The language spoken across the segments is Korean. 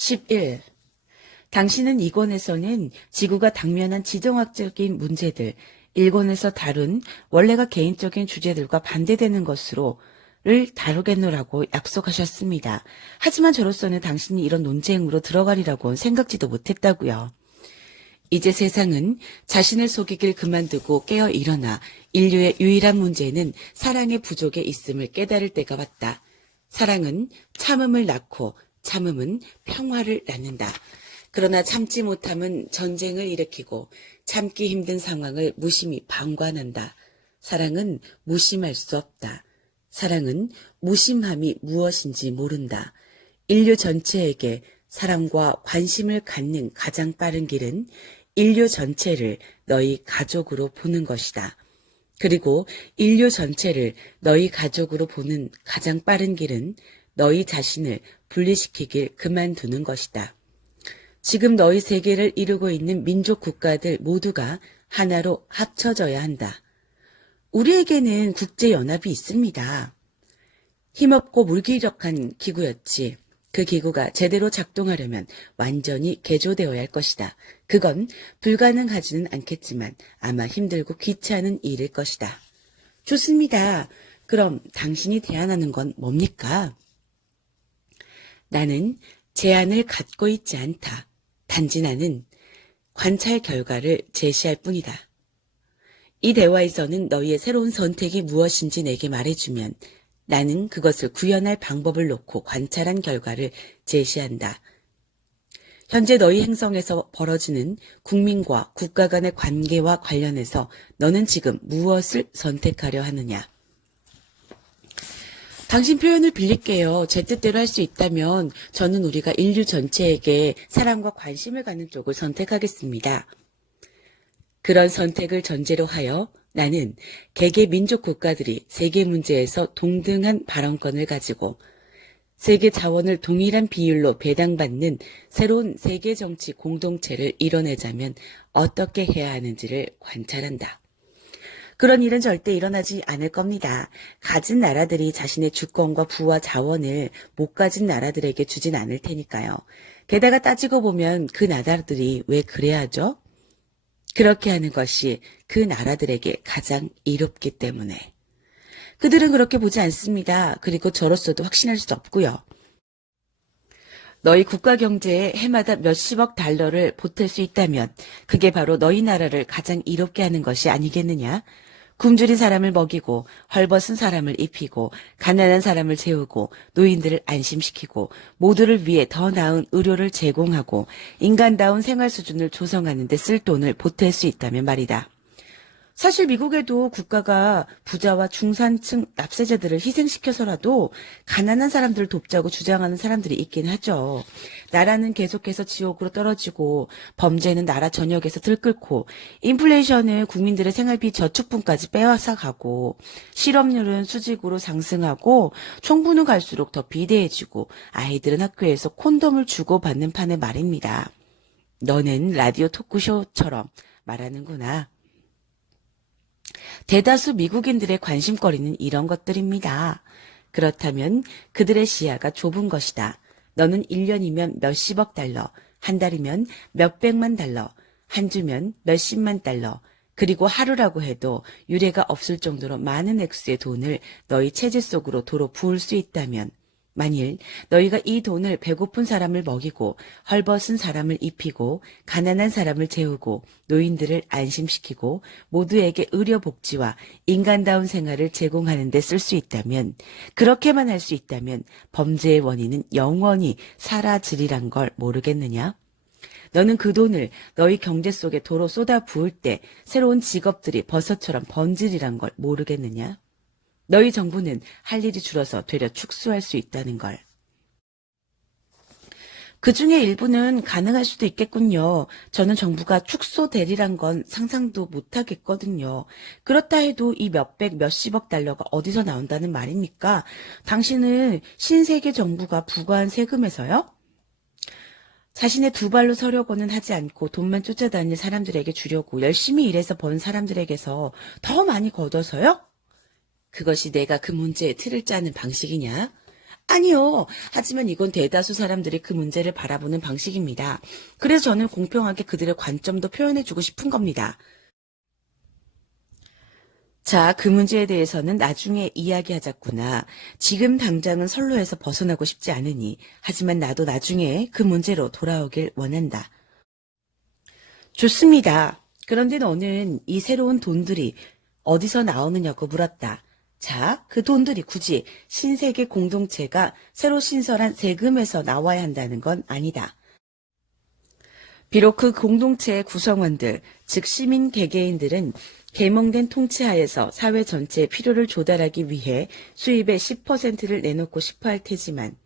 11. 당신은 2권에서는 지구가 당면한 지정학적인 문제들, 1권에서 다룬 원래가 개인적인 주제들과 반대되는 것으로를 다루겠노라고 약속하셨습니다. 하지만 저로서는 당신이 이런 논쟁으로 들어가리라고는 생각지도 못했다고요. 이제 세상은 자신을 속이길 그만두고 깨어 일어나 인류의 유일한 문제는 사랑의 부족에 있음을 깨달을 때가 왔다. 사랑은 참음을 낳고 참음은 평화를 낳는다. 그러나 참지 못함은 전쟁을 일으키고 참기 힘든 상황을 무심히 방관한다. 사랑은 무심할 수 없다. 사랑은 무심함이 무엇인지 모른다. 인류 전체에게 사랑과 관심을 갖는 가장 빠른 길은 인류 전체를 너희 가족으로 보는 것이다. 그리고 인류 전체를 너희 가족으로 보는 가장 빠른 길은 너희 자신을 분리시키길 그만두는 것이다. 지금 너희 세계를 이루고 있는 민족 국가들 모두가 하나로 합쳐져야 한다. 우리에게는 국제연합이 있습니다. 힘없고 무기력한 기구였지. 그 기구가 제대로 작동하려면 완전히 개조되어야 할 것이다. 그건 불가능하지는 않겠지만 아마 힘들고 귀찮은 일일 것이다. 좋습니다. 그럼 당신이 제안하는 건 뭡니까? 나는 제안을 갖고 있지 않다. 단지 나는 관찰 결과를 제시할 뿐이다. 이 대화에서는 너희의 새로운 선택이 무엇인지 내게 말해주면 나는 그것을 구현할 방법을 놓고 관찰한 결과를 제시한다. 현재 너희 행성에서 벌어지는 국민과 국가 간의 관계와 관련해서 너는 지금 무엇을 선택하려 하느냐? 당신 표현을 빌릴게요. 제 뜻대로 할 수 있다면 저는 우리가 인류 전체에게 사랑과 관심을 갖는 쪽을 선택하겠습니다. 그런 선택을 전제로 하여 나는 개개 민족 국가들이 세계 문제에서 동등한 발언권을 가지고 세계 자원을 동일한 비율로 배당받는 새로운 세계 정치 공동체를 이뤄내자면 어떻게 해야 하는지를 관찰한다. 그런 일은 절대 일어나지 않을 겁니다. 가진 나라들이 자신의 주권과 부와 자원을 못 가진 나라들에게 주진 않을 테니까요. 게다가 따지고 보면 그 나라들이 왜 그래야 하죠? 그렇게 하는 것이 그 나라들에게 가장 이롭기 때문에. 그들은 그렇게 보지 않습니다. 그리고 저로서도 확신할 수 없고요. 너희 국가 경제에 해마다 몇십억 달러를 보탤 수 있다면 그게 바로 너희 나라를 가장 이롭게 하는 것이 아니겠느냐? 굶주린 사람을 먹이고 헐벗은 사람을 입히고 가난한 사람을 재우고 노인들을 안심시키고 모두를 위해 더 나은 의료를 제공하고 인간다운 생활 수준을 조성하는 데 쓸 돈을 보탤 수 있다면 말이다. 사실 미국에도 국가가 부자와 중산층 납세자들을 희생시켜서라도 가난한 사람들을 돕자고 주장하는 사람들이 있긴 하죠. 나라는 계속해서 지옥으로 떨어지고 범죄는 나라 전역에서 들끓고 인플레이션은 국민들의 생활비 저축분까지 빼앗아 가고 실업률은 수직으로 상승하고 총부는 갈수록 더 비대해지고 아이들은 학교에서 콘돔을 주고받는 판에 말입니다. 너는 라디오 토크쇼처럼 말하는구나. 대다수 미국인들의 관심거리는 이런 것들입니다. 그렇다면 그들의 시야가 좁은 것이다. 너는 1년이면 몇십억 달러, 한 달이면 몇백만 달러, 한 주면 몇십만 달러, 그리고 하루라고 해도 유례가 없을 정도로 많은 액수의 돈을 너희 체제 속으로 도로 부을 수 있다면 만일 너희가 이 돈을 배고픈 사람을 먹이고 헐벗은 사람을 입히고 가난한 사람을 재우고 노인들을 안심시키고 모두에게 의료복지와 인간다운 생활을 제공하는 데 쓸 수 있다면 그렇게만 할 수 있다면 범죄의 원인은 영원히 사라지리란 걸 모르겠느냐? 너는 그 돈을 너희 경제 속에 도로 쏟아 부을 때 새로운 직업들이 버섯처럼 번지리란 걸 모르겠느냐? 너희 정부는 할 일이 줄어서 되려 축소할 수 있다는 걸. 그 중에 일부는 가능할 수도 있겠군요. 저는 정부가 축소되리란 건 상상도 못하겠거든요. 그렇다 해도 이 몇백, 몇십억 달러가 어디서 나온다는 말입니까? 당신은 신세계 정부가 부과한 세금에서요? 자신의 두 발로 서려고는 하지 않고 돈만 쫓아다니는 사람들에게 주려고 열심히 일해서 번 사람들에게서 더 많이 걷어서요? 그것이 내가 그 문제의 틀을 짜는 방식이냐? 아니요. 하지만 이건 대다수 사람들이 그 문제를 바라보는 방식입니다. 그래서 저는 공평하게 그들의 관점도 표현해주고 싶은 겁니다. 자, 그 문제에 대해서는 나중에 이야기하자꾸나. 지금 당장은 선로에서 벗어나고 싶지 않으니. 하지만 나도 나중에 그 문제로 돌아오길 원한다. 좋습니다. 그런데 너는 이 새로운 돈들이 어디서 나오느냐고 물었다. 자, 그 돈들이 굳이 신세계 공동체가 새로 신설한 세금에서 나와야 한다는 건 아니다. 비록 그 공동체의 구성원들, 즉 시민 개개인들은 계몽된 통치하에서 사회 전체의 필요를 조달하기 위해 수입의 10%를 내놓고 싶어 할 테지만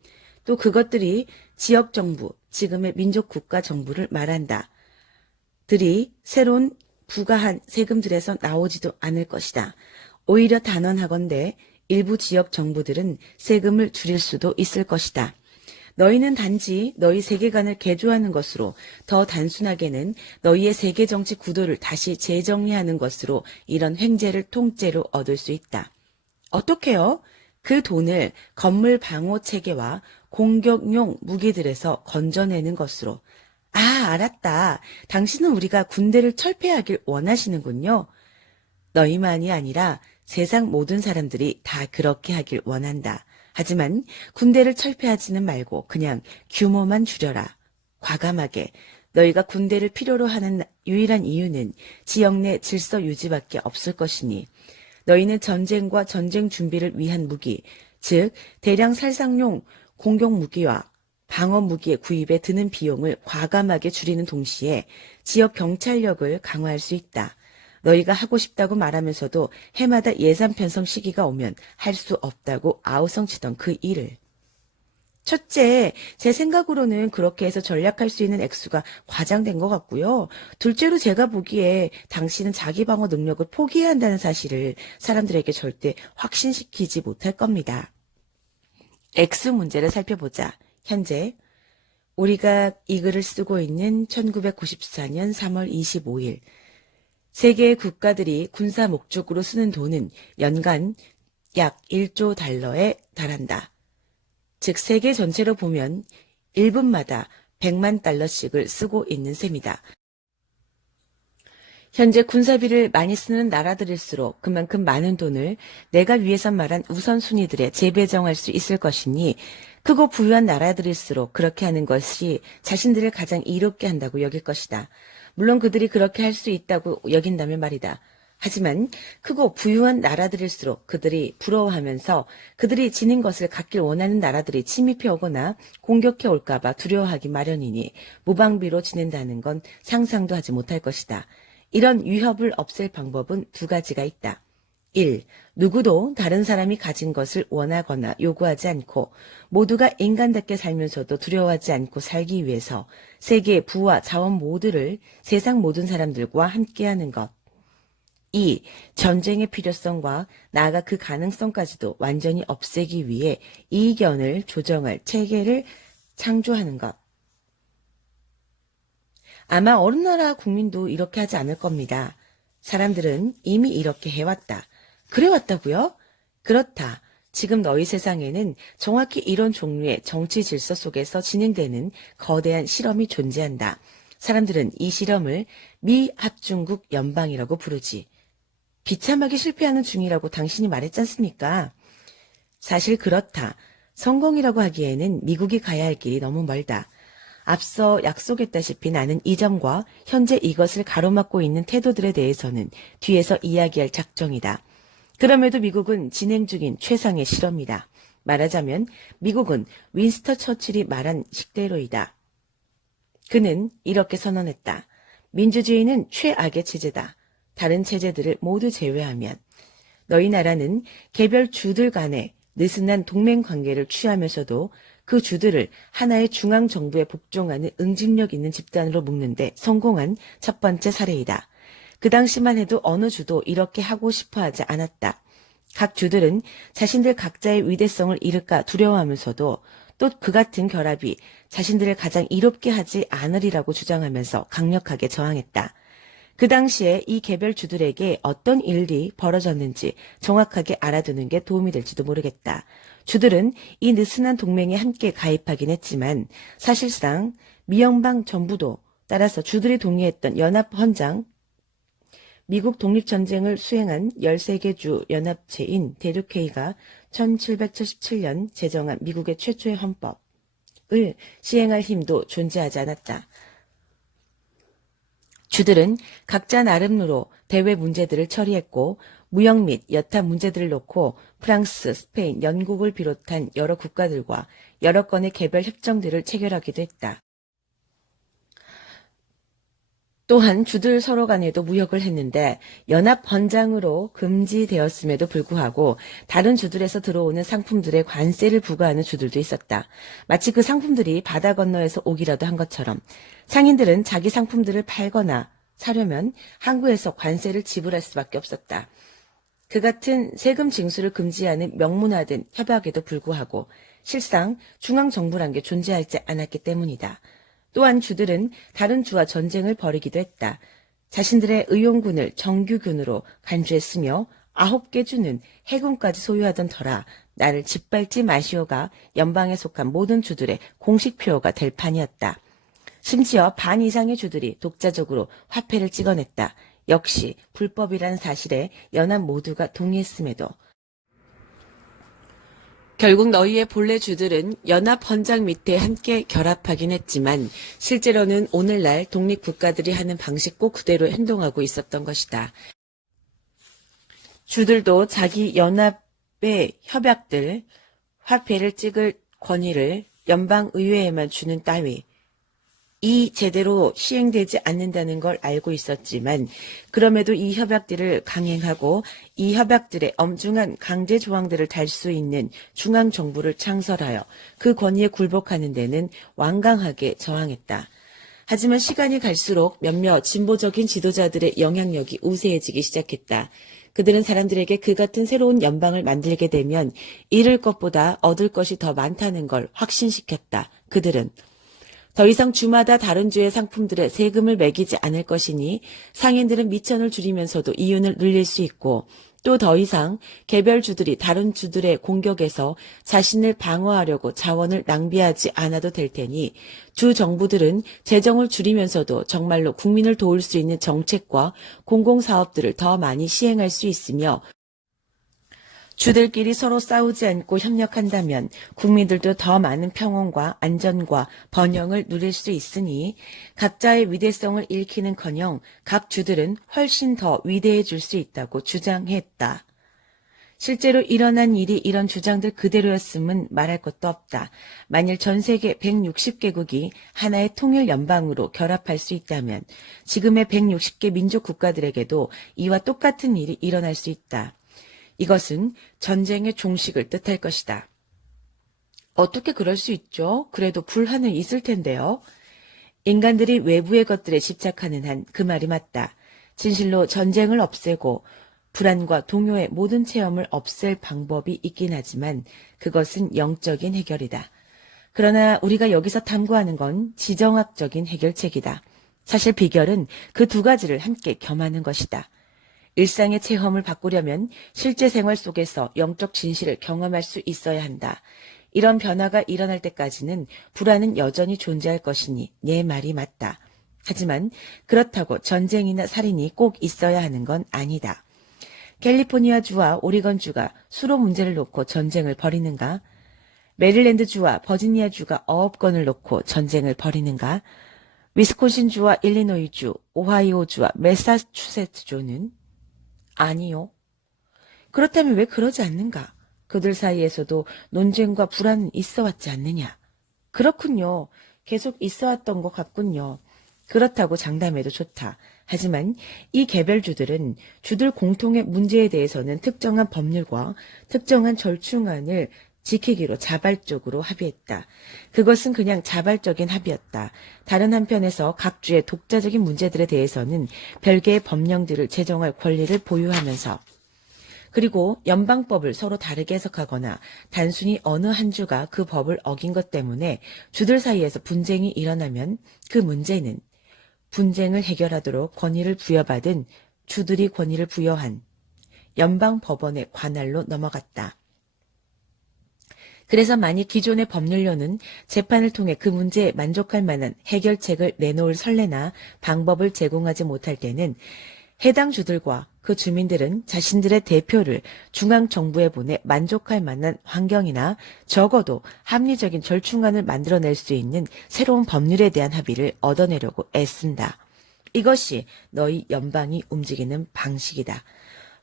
또 그것들이 지역정부, 지금의 민족국가정부를 말한다. 들이 새로운 부과한 세금들에서 나오지도 않을 것이다. 오히려 단언하건대 일부 지역 정부들은 세금을 줄일 수도 있을 것이다. 너희는 단지 너희 세계관을 개조하는 것으로, 더 단순하게는 너희의 세계 정치 구도를 다시 재정리하는 것으로 이런 횡재를 통째로 얻을 수 있다. 어떻게요? 그 돈을 건물 방호 체계와 공격용 무기들에서 건져내는 것으로. 아, 알았다. 당신은 우리가 군대를 철폐하길 원하시는군요. 너희만이 아니라 세상 모든 사람들이 다 그렇게 하길 원한다. 하지만 군대를 철폐하지는 말고 그냥 규모만 줄여라. 과감하게. 너희가 군대를 필요로 하는 유일한 이유는 지역 내 질서 유지밖에 없을 것이니 너희는 전쟁과 전쟁 준비를 위한 무기, 즉 대량 살상용 공격 무기와 방어 무기의 구입에 드는 비용을 과감하게 줄이는 동시에 지역 경찰력을 강화할 수 있다. 너희가 하고 싶다고 말하면서도 해마다 예산 편성 시기가 오면 할 수 없다고 아우성치던 그 일을. 첫째, 제 생각으로는 그렇게 해서 전략할 수 있는 액수가 과장된 것 같고요. 둘째로 제가 보기에 당신은 자기 방어 능력을 포기해야 한다는 사실을 사람들에게 절대 확신시키지 못할 겁니다. 액수 문제를 살펴보자. 현재 우리가 이 글을 쓰고 있는 1994년 3월 25일 세계의 국가들이 군사 목적으로 쓰는 돈은 연간 약 1조 달러에 달한다. 즉 세계 전체로 보면 1분마다 100만 달러씩을 쓰고 있는 셈이다. 현재 군사비를 많이 쓰는 나라들일수록 그만큼 많은 돈을 내가 위에서 말한 우선순위들에 재배정할 수 있을 것이니 크고 부유한 나라들일수록 그렇게 하는 것이 자신들을 가장 이롭게 한다고 여길 것이다. 물론 그들이 그렇게 할 수 있다고 여긴다면 말이다. 하지만 크고 부유한 나라들일수록 그들이 부러워하면서 그들이 지닌 것을 갖길 원하는 나라들이 침입해 오거나 공격해 올까봐 두려워하기 마련이니 무방비로 지낸다는 건 상상도 하지 못할 것이다. 이런 위협을 없앨 방법은 두 가지가 있다. 1. 누구도 다른 사람이 가진 것을 원하거나 요구하지 않고 모두가 인간답게 살면서도 두려워하지 않고 살기 위해서 세계의 부와 자원 모두를 세상 모든 사람들과 함께하는 것. 2. 전쟁의 필요성과 나아가 그 가능성까지도 완전히 없애기 위해 이견을 조정할 체계를 창조하는 것. 아마 어느 나라 국민도 이렇게 하지 않을 겁니다. 사람들은 이미 이렇게 해왔다. 그래왔다고요? 그렇다. 지금 너희 세상에는 정확히 이런 종류의 정치 질서 속에서 진행되는 거대한 실험이 존재한다. 사람들은 이 실험을 미합중국 연방이라고 부르지. 비참하게 실패하는 중이라고 당신이 말했지 않습니까? 사실 그렇다. 성공이라고 하기에는 미국이 가야 할 길이 너무 멀다. 앞서 약속했다시피 나는 이 점과 현재 이것을 가로막고 있는 태도들에 대해서는 뒤에서 이야기할 작정이다. 그럼에도 미국은 진행 중인 최상의 실험이다. 말하자면 미국은 윈스턴 처칠이 말한 식대로이다. 그는 이렇게 선언했다. 민주주의는 최악의 체제다. 다른 체제들을 모두 제외하면 너희 나라는 개별 주들 간의 느슨한 동맹 관계를 취하면서도 그 주들을 하나의 중앙정부에 복종하는 응집력 있는 집단으로 묶는데 성공한 첫 번째 사례이다. 그 당시만 해도 어느 주도 이렇게 하고 싶어 하지 않았다. 각 주들은 자신들 각자의 위대성을 잃을까 두려워하면서도 또 그 같은 결합이 자신들을 가장 이롭게 하지 않으리라고 주장하면서 강력하게 저항했다. 그 당시에 이 개별 주들에게 어떤 일이 벌어졌는지 정확하게 알아두는 게 도움이 될지도 모르겠다. 주들은 이 느슨한 동맹에 함께 가입하긴 했지만 사실상 미연방 정부도 따라서 주들이 동의했던 연합헌장, 미국 독립전쟁을 수행한 13개 주 연합체인 대륙회의가 1777년 제정한 미국의 최초의 헌법을 시행할 힘도 존재하지 않았다. 주들은 각자 나름으로 대외 문제들을 처리했고 무역 및 여타 문제들을 놓고 프랑스, 스페인, 영국을 비롯한 여러 국가들과 여러 건의 개별 협정들을 체결하기도 했다. 또한 주들 서로 간에도 무역을 했는데 연합헌장으로 금지되었음에도 불구하고 다른 주들에서 들어오는 상품들에 관세를 부과하는 주들도 있었다. 마치 그 상품들이 바다 건너에서 오기라도 한 것처럼 상인들은 자기 상품들을 팔거나 사려면 항구에서 관세를 지불할 수밖에 없었다. 그 같은 세금 징수를 금지하는 명문화된 협약에도 불구하고 실상 중앙정부란 게 존재하지 않았기 때문이다. 또한 주들은 다른 주와 전쟁을 벌이기도 했다. 자신들의 의용군을 정규군으로 간주했으며 9개 주는 해군까지 소유하던 터라 나를 짓밟지 마시오가 연방에 속한 모든 주들의 공식 표어가 될 판이었다. 심지어 반 이상의 주들이 독자적으로 화폐를 찍어냈다. 역시 불법이라는 사실에 연합 모두가 동의했음에도 결국 너희의 본래 주들은 연합헌장 밑에 함께 결합하긴 했지만 실제로는 오늘날 독립국가들이 하는 방식꼭 그대로 행동하고 있었던 것이다. 주들도 자기 연합의 협약들, 화폐를 찍을 권위를 연방의회에만 주는 따위 이 제대로 시행되지 않는다는 걸 알고 있었지만 그럼에도 이 협약들을 강행하고 이 협약들의 엄중한 강제 조항들을 달 수 있는 중앙정부를 창설하여 그 권위에 굴복하는 데는 완강하게 저항했다. 하지만 시간이 갈수록 몇몇 진보적인 지도자들의 영향력이 우세해지기 시작했다. 그들은 사람들에게 그 같은 새로운 연방을 만들게 되면 잃을 것보다 얻을 것이 더 많다는 걸 확신시켰다. 그들은 더 이상 주마다 다른 주의 상품들에 세금을 매기지 않을 것이니 상인들은 미천을 줄이면서도 이윤을 늘릴 수 있고 또 더 이상 개별 주들이 다른 주들의 공격에서 자신을 방어하려고 자원을 낭비하지 않아도 될 테니 주 정부들은 재정을 줄이면서도 정말로 국민을 도울 수 있는 정책과 공공사업들을 더 많이 시행할 수 있으며 주들끼리 서로 싸우지 않고 협력한다면 국민들도 더 많은 평온과 안전과 번영을 누릴 수 있으니 각자의 위대성을 잃기는커녕 각 주들은 훨씬 더 위대해질 수 있다고 주장했다. 실제로 일어난 일이 이런 주장들 그대로였음은 말할 것도 없다. 만일 전 세계 160개국이 하나의 통일 연방으로 결합할 수 있다면 지금의 160개 민족 국가들에게도 이와 똑같은 일이 일어날 수 있다. 이것은 전쟁의 종식을 뜻할 것이다. 어떻게 그럴 수 있죠? 그래도 불화는 있을 텐데요. 인간들이 외부의 것들에 집착하는 한 그 말이 맞다. 진실로 전쟁을 없애고 불안과 동요의 모든 체험을 없앨 방법이 있긴 하지만 그것은 영적인 해결이다. 그러나 우리가 여기서 탐구하는 건 지정학적인 해결책이다. 사실 비결은 그 두 가지를 함께 겸하는 것이다. 일상의 체험을 바꾸려면 실제 생활 속에서 영적 진실을 경험할 수 있어야 한다. 이런 변화가 일어날 때까지는 불안은 여전히 존재할 것이니 내 말이 맞다. 하지만 그렇다고 전쟁이나 살인이 꼭 있어야 하는 건 아니다. 캘리포니아주와 오리건주가 수로 문제를 놓고 전쟁을 벌이는가? 메릴랜드주와 버지니아주가 어업권을 놓고 전쟁을 벌이는가? 위스콘신주와 일리노이주, 오하이오주와 매사추세츠주는 아니요. 그렇다면 왜 그러지 않는가? 그들 사이에서도 논쟁과 불안은 있어왔지 않느냐? 그렇군요. 계속 있어왔던 것 같군요. 그렇다고 장담해도 좋다. 하지만 이 개별주들은 주들 공통의 문제에 대해서는 특정한 법률과 특정한 절충안을 지키기로 자발적으로 합의했다. 그것은 그냥 자발적인 합의였다. 다른 한편에서 각 주의 독자적인 문제들에 대해서는 별개의 법령들을 제정할 권리를 보유하면서 그리고 연방법을 서로 다르게 해석하거나 단순히 어느 한 주가 그 법을 어긴 것 때문에 주들 사이에서 분쟁이 일어나면 그 문제는 분쟁을 해결하도록 권위를 부여받은 주들이 권위를 부여한 연방법원의 관할로 넘어갔다. 그래서 만일 기존의 법률로는 재판을 통해 그 문제에 만족할 만한 해결책을 내놓을 선례나 방법을 제공하지 못할 때는 해당 주들과 그 주민들은 자신들의 대표를 중앙정부에 보내 만족할 만한 환경이나 적어도 합리적인 절충안을 만들어낼 수 있는 새로운 법률에 대한 합의를 얻어내려고 애쓴다. 이것이 너희 연방이 움직이는 방식이다.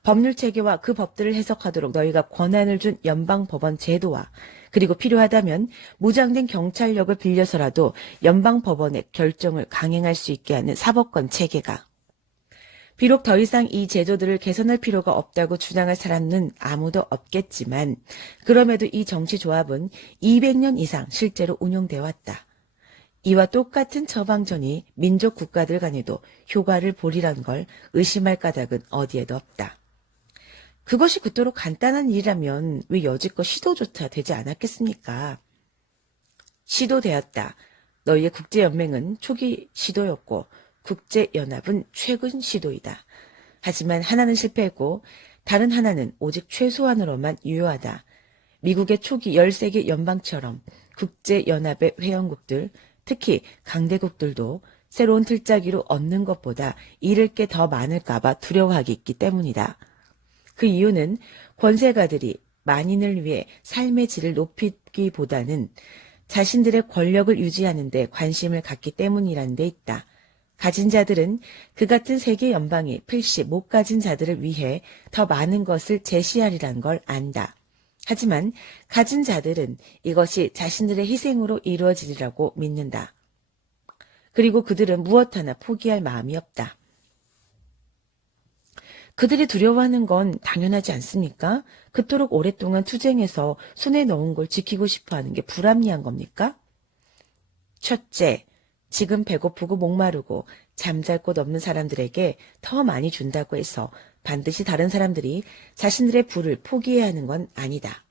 법률 체계와 그 법들을 해석하도록 너희가 권한을 준 연방법원 제도와 그리고 필요하다면 무장된 경찰력을 빌려서라도 연방법원의 결정을 강행할 수 있게 하는 사법권 체계가 비록 더 이상 이 제도들을 개선할 필요가 없다고 주장할 사람은 아무도 없겠지만 그럼에도 이 정치조합은 200년 이상 실제로 운용되어 왔다. 이와 똑같은 처방전이 민족 국가들 간에도 효과를 보리란 걸 의심할 까닭은 어디에도 없다. 그것이 그토록 간단한 일이라면 왜 여지껏 시도조차 되지 않았겠습니까? 시도되었다. 너희의 국제연맹은 초기 시도였고 국제연합은 최근 시도이다. 하지만 하나는 실패했고 다른 하나는 오직 최소한으로만 유효하다. 미국의 초기 13개 연방처럼 국제연합의 회원국들, 특히 강대국들도 새로운 틀짜기로 얻는 것보다 잃을 게 더 많을까봐 두려워하기 있기 때문이다. 그 이유는 권세가들이 만인을 위해 삶의 질을 높이기보다는 자신들의 권력을 유지하는 데 관심을 갖기 때문이라는 데 있다. 가진 자들은 그 같은 세계 연방이 필시 못 가진 자들을 위해 더 많은 것을 제시하리란 걸 안다. 하지만 가진 자들은 이것이 자신들의 희생으로 이루어지리라고 믿는다. 그리고 그들은 무엇 하나 포기할 마음이 없다. 그들이 두려워하는 건 당연하지 않습니까? 그토록 오랫동안 투쟁해서 손에 넣은 걸 지키고 싶어 하는 게 불합리한 겁니까? 첫째, 지금 배고프고 목마르고 잠잘 곳 없는 사람들에게 더 많이 준다고 해서 반드시 다른 사람들이 자신들의 부를 포기해야 하는 건 아니다.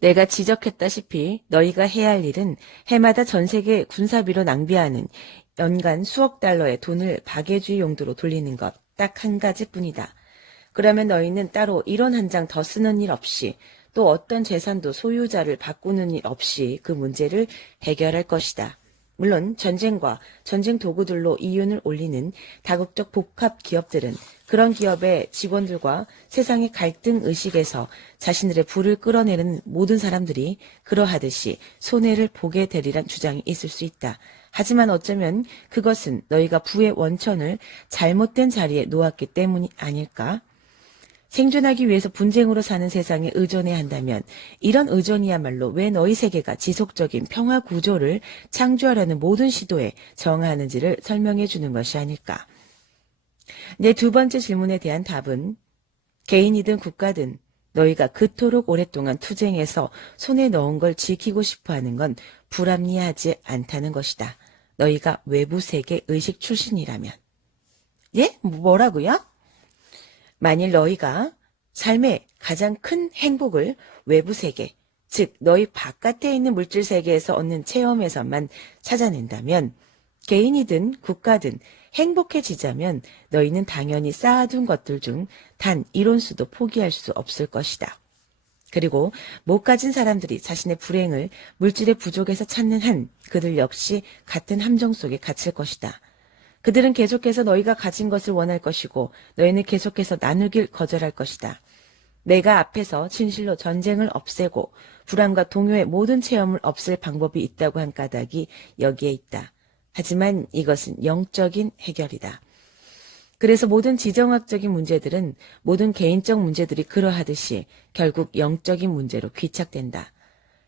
내가 지적했다시피 너희가 해야 할 일은 해마다 전 세계 군사비로 낭비하는 연간 수억 달러의 돈을 박애주의 용도로 돌리는 것 딱 한 가지뿐이다. 그러면 너희는 따로 1원 한 장 더 쓰는 일 없이 또 어떤 재산도 소유자를 바꾸는 일 없이 그 문제를 해결할 것이다. 물론 전쟁과 전쟁 도구들로 이윤을 올리는 다국적 복합 기업들은 그런 기업의 직원들과 세상의 갈등 의식에서 자신들의 부를 끌어내는 모든 사람들이 그러하듯이 손해를 보게 되리란 주장이 있을 수 있다. 하지만 어쩌면 그것은 너희가 부의 원천을 잘못된 자리에 놓았기 때문이 아닐까? 생존하기 위해서 분쟁으로 사는 세상에 의존해야 한다면 이런 의존이야말로 왜 너희 세계가 지속적인 평화 구조를 창조하려는 모든 시도에 정하는지를 설명해 주는 것이 아닐까. 내 두 번째 질문에 대한 답은 개인이든 국가든 너희가 그토록 오랫동안 투쟁해서 손에 넣은 걸 지키고 싶어하는 건 불합리하지 않다는 것이다. 너희가 외부 세계 의식 출신이라면. 예? 뭐라고요? 만일 너희가 삶의 가장 큰 행복을 외부 세계, 즉 너희 바깥에 있는 물질 세계에서 얻는 체험에서만 찾아낸다면 개인이든 국가든 행복해지자면 너희는 당연히 쌓아둔 것들 중 단 이론수도 포기할 수 없을 것이다. 그리고 못 가진 사람들이 자신의 불행을 물질의 부족에서 찾는 한 그들 역시 같은 함정 속에 갇힐 것이다. 그들은 계속해서 너희가 가진 것을 원할 것이고 너희는 계속해서 나누길 거절할 것이다. 내가 앞에서 진실로 전쟁을 없애고 불안과 동요의 모든 체험을 없앨 방법이 있다고 한 까닭이 여기에 있다. 하지만 이것은 영적인 해결이다. 그래서 모든 지정학적인 문제들은 모든 개인적 문제들이 그러하듯이 결국 영적인 문제로 귀착된다.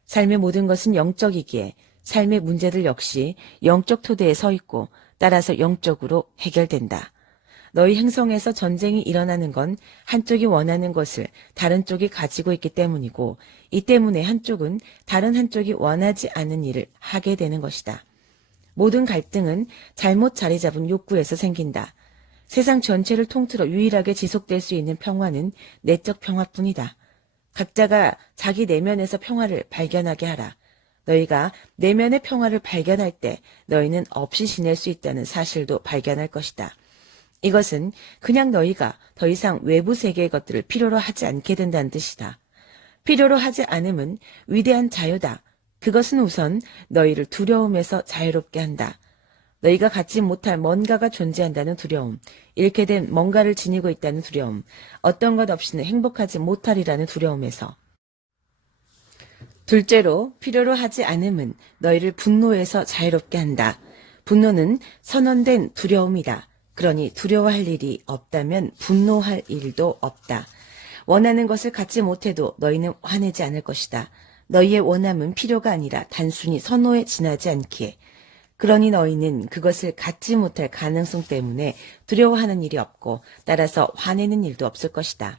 삶의 모든 것은 영적이기에 삶의 문제들 역시 영적 토대에 서 있고 따라서 영적으로 해결된다. 너희 행성에서 전쟁이 일어나는 건 한쪽이 원하는 것을 다른 쪽이 가지고 있기 때문이고 이 때문에 한쪽은 다른 한쪽이 원하지 않은 일을 하게 되는 것이다. 모든 갈등은 잘못 자리 잡은 욕구에서 생긴다. 세상 전체를 통틀어 유일하게 지속될 수 있는 평화는 내적 평화뿐이다. 각자가 자기 내면에서 평화를 발견하게 하라. 너희가 내면의 평화를 발견할 때 너희는 없이 지낼 수 있다는 사실도 발견할 것이다. 이것은 그냥 너희가 더 이상 외부 세계의 것들을 필요로 하지 않게 된다는 뜻이다. 필요로 하지 않음은 위대한 자유다. 그것은 우선 너희를 두려움에서 자유롭게 한다. 너희가 갖지 못할 뭔가가 존재한다는 두려움, 잃게 된 뭔가를 지니고 있다는 두려움, 어떤 것 없이는 행복하지 못하리라는 두려움에서. 둘째로 필요로 하지 않음은 너희를 분노에서 자유롭게 한다. 분노는 선언된 두려움이다. 그러니 두려워할 일이 없다면 분노할 일도 없다. 원하는 것을 갖지 못해도 너희는 화내지 않을 것이다. 너희의 원함은 필요가 아니라 단순히 선호에 지나지 않기에. 그러니 너희는 그것을 갖지 못할 가능성 때문에 두려워하는 일이 없고 따라서 화내는 일도 없을 것이다.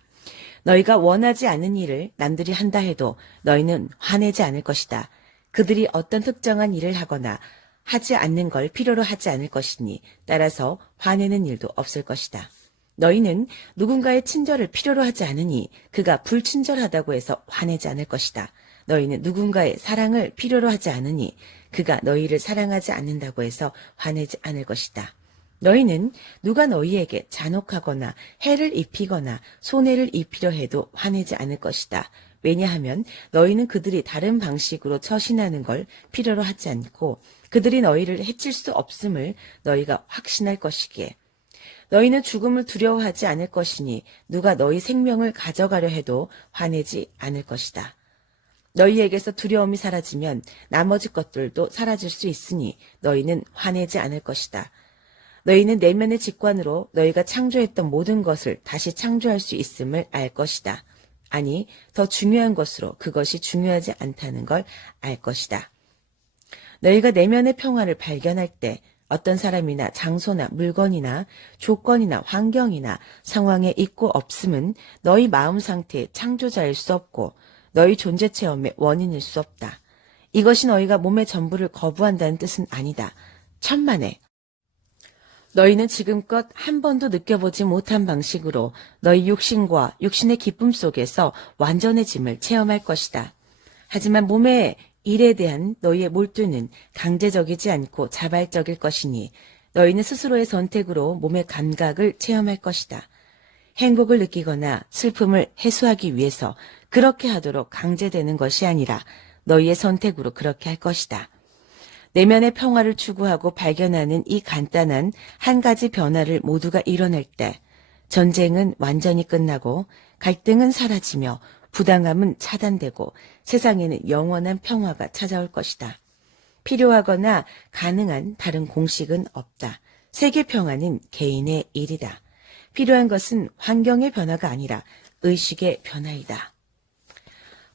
너희가 원하지 않은 일을 남들이 한다 해도 너희는 화내지 않을 것이다. 그들이 어떤 특정한 일을 하거나 하지 않는 걸 필요로 하지 않을 것이니 따라서 화내는 일도 없을 것이다. 너희는 누군가의 친절을 필요로 하지 않으니 그가 불친절하다고 해서 화내지 않을 것이다. 너희는 누군가의 사랑을 필요로 하지 않으니 그가 너희를 사랑하지 않는다고 해서 화내지 않을 것이다. 너희는 누가 너희에게 잔혹하거나 해를 입히거나 손해를 입히려 해도 화내지 않을 것이다. 왜냐하면 너희는 그들이 다른 방식으로 처신하는 걸 필요로 하지 않고 그들이 너희를 해칠 수 없음을 너희가 확신할 것이기에. 너희는 죽음을 두려워하지 않을 것이니 누가 너희 생명을 가져가려 해도 화내지 않을 것이다. 너희에게서 두려움이 사라지면 나머지 것들도 사라질 수 있으니 너희는 화내지 않을 것이다. 너희는 내면의 직관으로 너희가 창조했던 모든 것을 다시 창조할 수 있음을 알 것이다. 아니, 더 중요한 것으로 그것이 중요하지 않다는 걸 알 것이다. 너희가 내면의 평화를 발견할 때 어떤 사람이나 장소나 물건이나 조건이나 환경이나 상황에 있고 없음은 너희 마음 상태의 창조자일 수 없고 너희 존재 체험의 원인일 수 없다. 이것이 너희가 몸의 전부를 거부한다는 뜻은 아니다. 천만에. 너희는 지금껏 한 번도 느껴보지 못한 방식으로 너희 육신과 육신의 기쁨 속에서 완전해짐을 체험할 것이다. 하지만 몸의 일에 대한 너희의 몰두는 강제적이지 않고 자발적일 것이니 너희는 스스로의 선택으로 몸의 감각을 체험할 것이다. 행복을 느끼거나 슬픔을 해소하기 위해서 그렇게 하도록 강제되는 것이 아니라 너희의 선택으로 그렇게 할 것이다. 내면의 평화를 추구하고 발견하는 이 간단한 한 가지 변화를 모두가 이뤄낼 때 전쟁은 완전히 끝나고 갈등은 사라지며 부당함은 차단되고 세상에는 영원한 평화가 찾아올 것이다. 필요하거나 가능한 다른 공식은 없다. 세계 평화는 개인의 일이다. 필요한 것은 환경의 변화가 아니라 의식의 변화이다.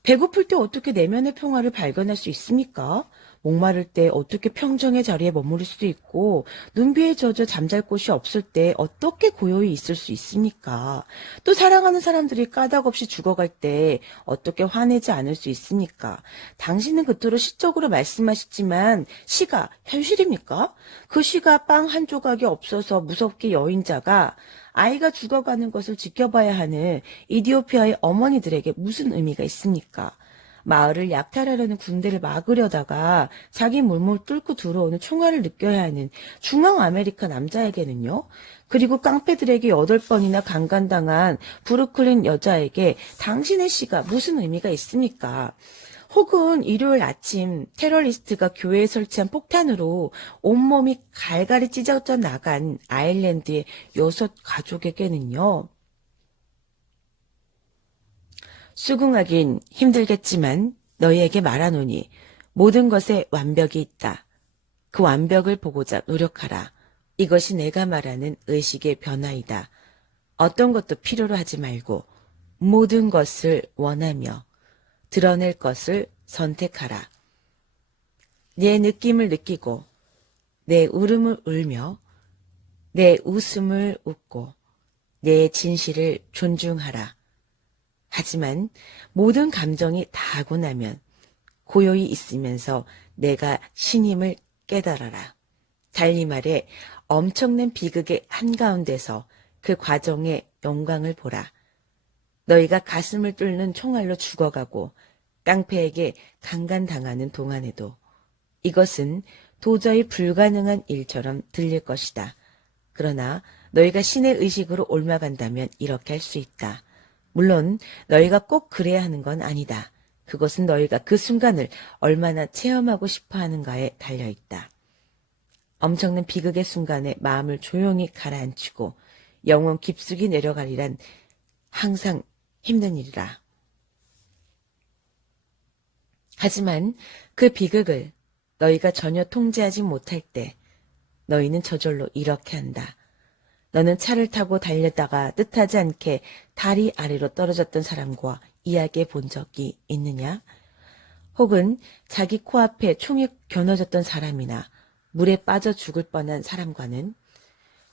배고플 때 어떻게 내면의 평화를 발견할 수 있습니까? 목마를 때 어떻게 평정의 자리에 머무를 수 있고 눈비에 젖어 잠잘 곳이 없을 때 어떻게 고요히 있을 수 있습니까? 또 사랑하는 사람들이 까닭없이 죽어갈 때 어떻게 화내지 않을 수 있습니까? 당신은 그토록 시적으로 말씀하시지만 시가 현실입니까? 그 시가 빵 한 조각이 없어서 무섭게 여인자가 아이가 죽어가는 것을 지켜봐야 하는 이디오피아의 어머니들에게 무슨 의미가 있습니까? 마을을 약탈하려는 군대를 막으려다가 자기 물물 뚫고 들어오는 총알을 느껴야 하는 중앙 아메리카 남자에게는요. 그리고 깡패들에게 8번이나 강간당한 브루클린 여자에게 당신의 시가 무슨 의미가 있습니까? 혹은 일요일 아침 테러리스트가 교회에 설치한 폭탄으로 온몸이 갈갈이 찢어져 나간 아일랜드의 6 가족에게는요. 수긍하긴 힘들겠지만 너희에게 말하노니 모든 것에 완벽이 있다. 그 완벽을 보고자 노력하라. 이것이 내가 말하는 의식의 변화이다. 어떤 것도 필요로 하지 말고 모든 것을 원하며 드러낼 것을 선택하라. 내 느낌을 느끼고 내 울음을 울며 내 웃음을 웃고 내 진실을 존중하라. 하지만 모든 감정이 다 하고 나면 고요히 있으면서 내가 신임을 깨달아라. 달리 말해 엄청난 비극의 한가운데서 그 과정의 영광을 보라. 너희가 가슴을 뚫는 총알로 죽어가고 깡패에게 강간당하는 동안에도 이것은 도저히 불가능한 일처럼 들릴 것이다. 그러나 너희가 신의 의식으로 옮아간다면 이렇게 할 수 있다. 물론 너희가 꼭 그래야 하는 건 아니다. 그것은 너희가 그 순간을 얼마나 체험하고 싶어 하는가에 달려있다. 엄청난 비극의 순간에 마음을 조용히 가라앉히고 영혼 깊숙이 내려가리란 항상 힘든 일이라. 하지만 그 비극을 너희가 전혀 통제하지 못할 때 너희는 저절로 이렇게 한다. 너는 차를 타고 달려다가 뜻하지 않게 다리 아래로 떨어졌던 사람과 이야기해 본 적이 있느냐? 혹은 자기 코앞에 총이 겨눠졌던 사람이나 물에 빠져 죽을 뻔한 사람과는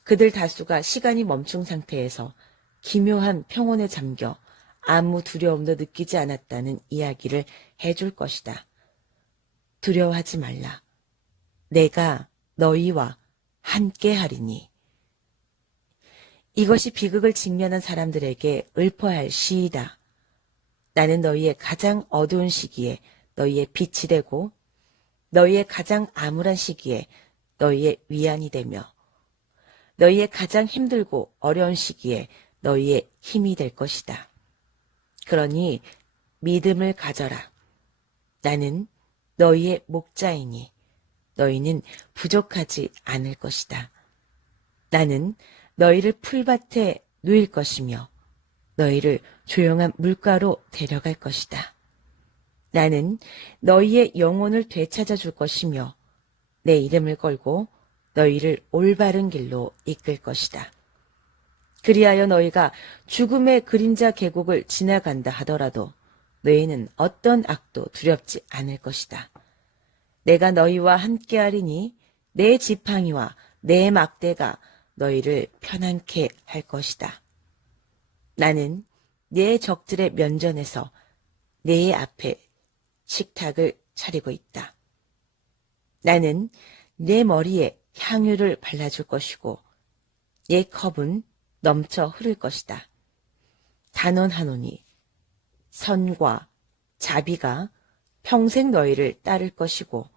그들 다수가 시간이 멈춘 상태에서 기묘한 평온에 잠겨 아무 두려움도 느끼지 않았다는 이야기를 해줄 것이다. 두려워하지 말라. 내가 너희와 함께 하리니. 이것이 비극을 직면한 사람들에게 읊어야 할 시이다. 나는 너희의 가장 어두운 시기에 너희의 빛이 되고 너희의 가장 암울한 시기에 너희의 위안이 되며 너희의 가장 힘들고 어려운 시기에 너희의 힘이 될 것이다. 그러니 믿음을 가져라. 나는 너희의 목자이니 너희는 부족하지 않을 것이다. 나는 너희를 풀밭에 누일 것이며 너희를 조용한 물가로 데려갈 것이다. 나는 너희의 영혼을 되찾아 줄 것이며 내 이름을 걸고 너희를 올바른 길로 이끌 것이다. 그리하여 너희가 죽음의 그림자 계곡을 지나간다 하더라도 너희는 어떤 악도 두렵지 않을 것이다. 내가 너희와 함께하리니 내 지팡이와 내 막대가 너희를 편안케 할 것이다. 나는 내 적들의 면전에서 내 앞에 식탁을 차리고 있다. 나는 내 머리에 향유를 발라줄 것이고 내 컵은 넘쳐 흐를 것이다. 단언하노니 선과 자비가 평생 너희를 따를 것이고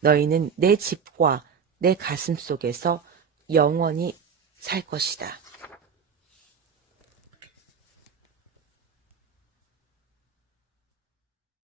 너희는 내 집과 내 가슴 속에서 영원히 살 것이다.